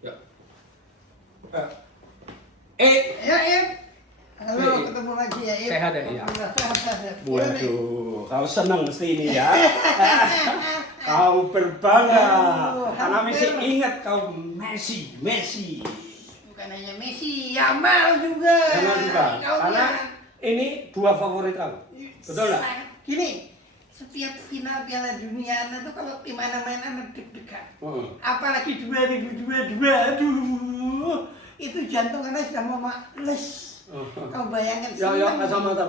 Ya. Ya, ya. Halo, ketemu lagi ya. Sehat ya? Iya. Sehat. Waduh, kau senang sini ya? Kau berbangga karena masih ingat kau Messi. Bukan hanya Messi, Yamal juga. Yamal juga. Kau Karena lihat. ini dua favorit kau. Betul nggak? Gini, setiap final Piala Dunia itu kalau tim mana main anak deg-degan. Apalagi 2022, aduh, itu jantung karena sudah mau males. Kau bayangkan Ya, kacamata.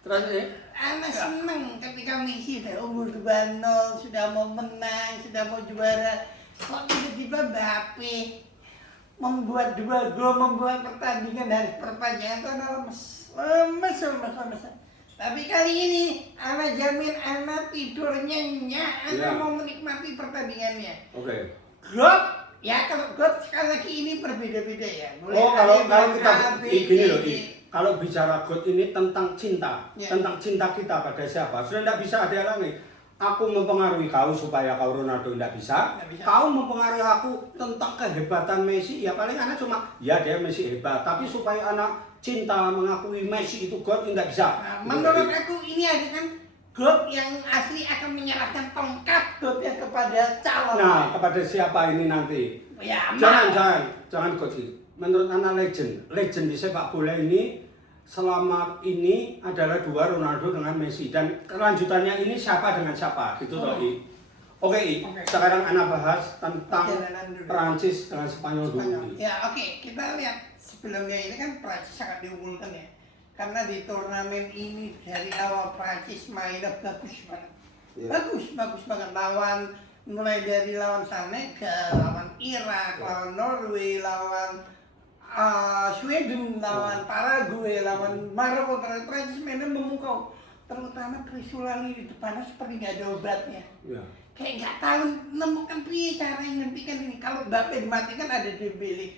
Terus ya? Anak seneng ketika Messi dari umur 2-0 sudah mau menang, sudah mau juara. Kok tiba-tiba Mbappe membuat 2 gol, membuat pertandingan harus perpanjangan, itu lemes. Tapi kali ini anak jamin anak tidurnya nyenyak, anak mau menikmati pertandingannya. Oke. God, ya kalau God sekali lagi ini berbeda-beda ya. Kalau kita gini loh, kalau bicara God ini tentang cinta, tentang cinta kita pada siapa, sudah tidak bisa ada lagi. Aku mempengaruhi kau supaya kau Ronaldo tidak bisa. Kau mempengaruhi aku tentang kehebatan Messi, ya paling anak cuma, ya dia Messi hebat, tapi supaya anak cinta mengakui Messi itu God tidak bisa. Nah, menurut aku ini ada kan God yang asli akan menyerahkan tongkat God-nya kepada calon. Nah, kepada siapa ini nanti? Ya, Jangan God sih. Menurut anak legend di sepak bola ini selama ini adalah 2 Ronaldo dengan Messi, dan kelanjutannya ini siapa dengan siapa gitu toh. Oke. Sekarang anak bahas tentang Prancis dengan Spanyol dulu. Ya, oke. Kita lihat sebelumnya ini kan Prancis sangat diunggulkan ya. Karena di turnamen ini dari awal Prancis mainnya bagus banget. Bagus banget mulai dari lawan Senegal, lawan Irak, lawan Norway, lawan Sweden, lawan Paraguay, lawan Maroko. Prancis mainnya memukau, terutama Trisulali di depannya seperti nggak ada obatnya. Kayak nggak tahu nemukan cara yang ngertikan ini. Kalau Mbappe dimatikan ada Dembele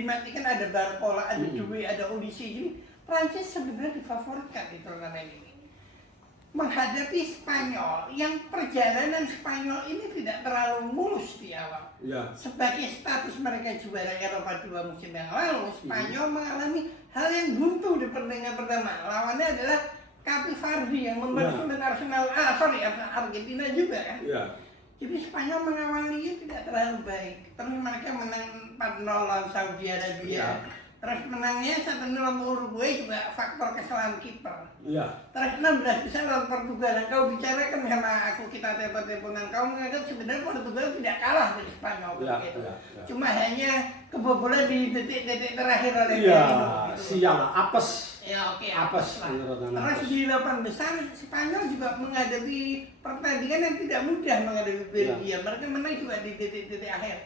dimatikan ada Barcola, ada Doué, ada Olise. Jadi Prancis sebenarnya difavoritkan di turnamen ini menghadapi Spanyol yang perjalanan Spanyol ini tidak terlalu mulus di awal. Sebagai status mereka juara Eropa 2 musim yang lalu, Spanyol mengalami hal yang buntu di pertandingan pertama. Lawannya adalah Capivardi yang membantu dengan Argentina juga kan. Jadi Spanyol mengawalinya tidak terlalu baik. Terus mereka menang 4-0 lawan Saudi Arabia. Terus menangnya 1-0 lawan Uruguay juga faktor kesalahan kiper. Terus 16 besar lawan Portugal. Dan kau bicarakan sama aku, kita telepon-teleponan, kau menganggap sebenarnya Portugal tidak kalah dari Spanyol. Cuma hanya kebobolan di detik-detik terakhir oleh Sial, apes. Apes. Terus di 8 besar Spanyol juga menghadapi pertandingan yang tidak mudah menghadapi Belgia. Mereka menang juga di detik-detik akhir.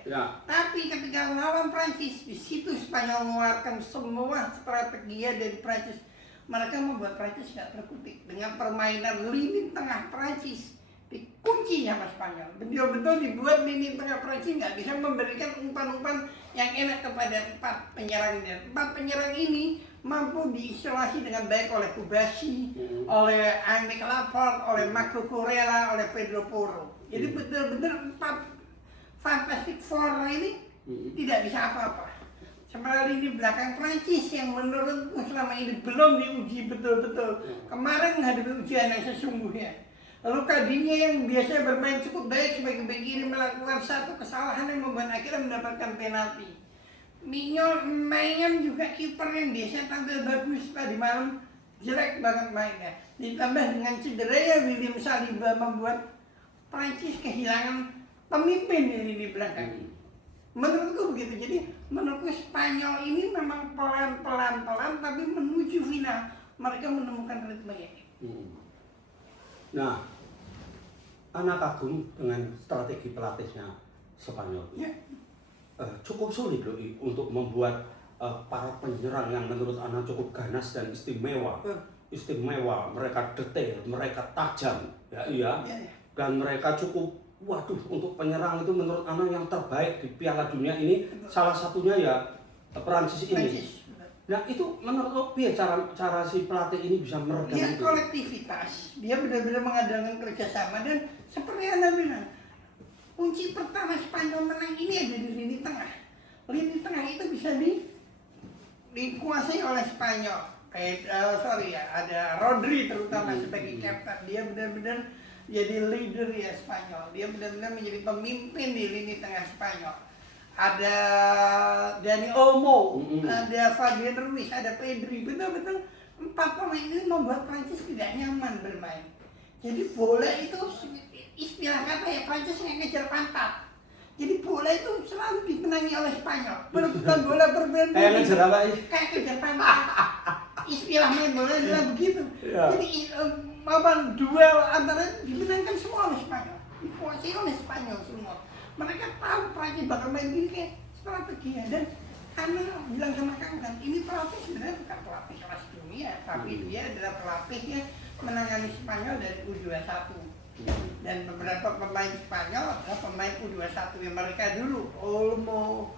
Tapi ketika melawan Prancis, di situ Spanyol mengeluarkan semua strategi dari Prancis. Mereka membuat Prancis tidak terkutik dengan permainan lini tengah Prancis dikunci sama Spanyol. Betul-betul dibuat lini tengah Prancis nggak bisa memberikan umpan-umpan yang enak kepada 4 penyerang ini. 4 penyerang ini mampu diisolasi dengan baik oleh Kubasi, oleh Aymeric Laporte, oleh Marco Kurela, oleh Pedro Porro. Jadi betul-betul 4 Fantastic Four ini tidak bisa apa-apa. Sementara di belakang Prancis yang menurutku selama ini belum diuji betul-betul. Kemarin menghadapi ujian yang sesungguhnya. Lalu Kadinya yang biasanya bermain cukup baik sebagai bek kiri melakukan satu kesalahan yang membuat akhirnya mendapatkan penalti. Mignon mainan juga kiper yang biasanya tampil bagus, tadi malam jelek banget mainnya. Ditambah dengan cederanya William Saliba membuat Prancis kehilangan pemimpin di lini belakang. Menurutku begitu. Jadi menurutku Spanyol ini memang pelan-pelan tapi menuju final mereka menemukan ritmenya. Nah, anak kagum dengan strategi pelatihnya Spanyol. Cukup sulit loh untuk membuat para penyerang yang menurut anak cukup ganas dan istimewa. Mereka detail, mereka tajam, dan mereka cukup, untuk penyerang itu menurut anak yang terbaik di Piala Dunia ini. Salah satunya ya Prancis ini. Nah itu menurut lo cara si pelatih ini bisa meredam itu? Kolektivitas. Dia benar-benar mengadakan kerjasama dan seperti Anda bilang, kunci pertama Spanyol menang ini ada di lini tengah. Lini tengah itu bisa dikuasai oleh Spanyol. Ada Rodri terutama sebagai kapten. Dia benar-benar jadi leader ya Spanyol. Dia benar-benar menjadi pemimpin di lini tengah Spanyol. Ada Dani Olmo, ada Fabian Ruiz, ada Pedri. Betul-betul 4 pemain ini membuat Prancis tidak nyaman bermain. Jadi bola itu istilah kata ya, Prancis ngejar pantat. Jadi bola itu selalu dimenangi oleh Spanyol. Perebutan bola berbeda. Kayak ngejar apa ini? Kayak ngejar pantat. Istilah main bola adalah begitu. Jadi duel antara itu dimenangkan semua oleh Spanyol. Dikuasai oleh Spanyol semua. Mereka tahu Prancis bakal main gini kayak strategi ya. Dan karena bilang sama Kang kan, ini pelatih sebenarnya bukan pelatih kelas dunia, tapi dia adalah pelatih yang menangani Spanyol dari U21. Dan beberapa pemain Spanyol adalah pemain U21 yang mereka dulu, Olmo,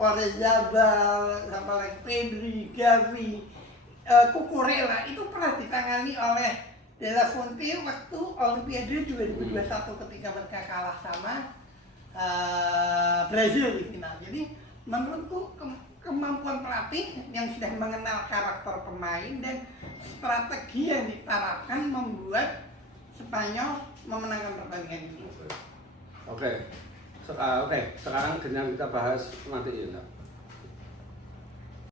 Oyarzabal, sama lagi Pedri, Gavi, Cucurella itu pernah ditangani oleh De La Fuente waktu Olimpiade 2021 ketika mereka kalah sama Brazil di final. Jadi menurutku kemampuan pelatih yang sudah mengenal karakter pemain dan strategi yang diterapkan membuat Spanyol memenangkan pertandingan ini. Oke. Sekarang dengan kita bahas nanti ya.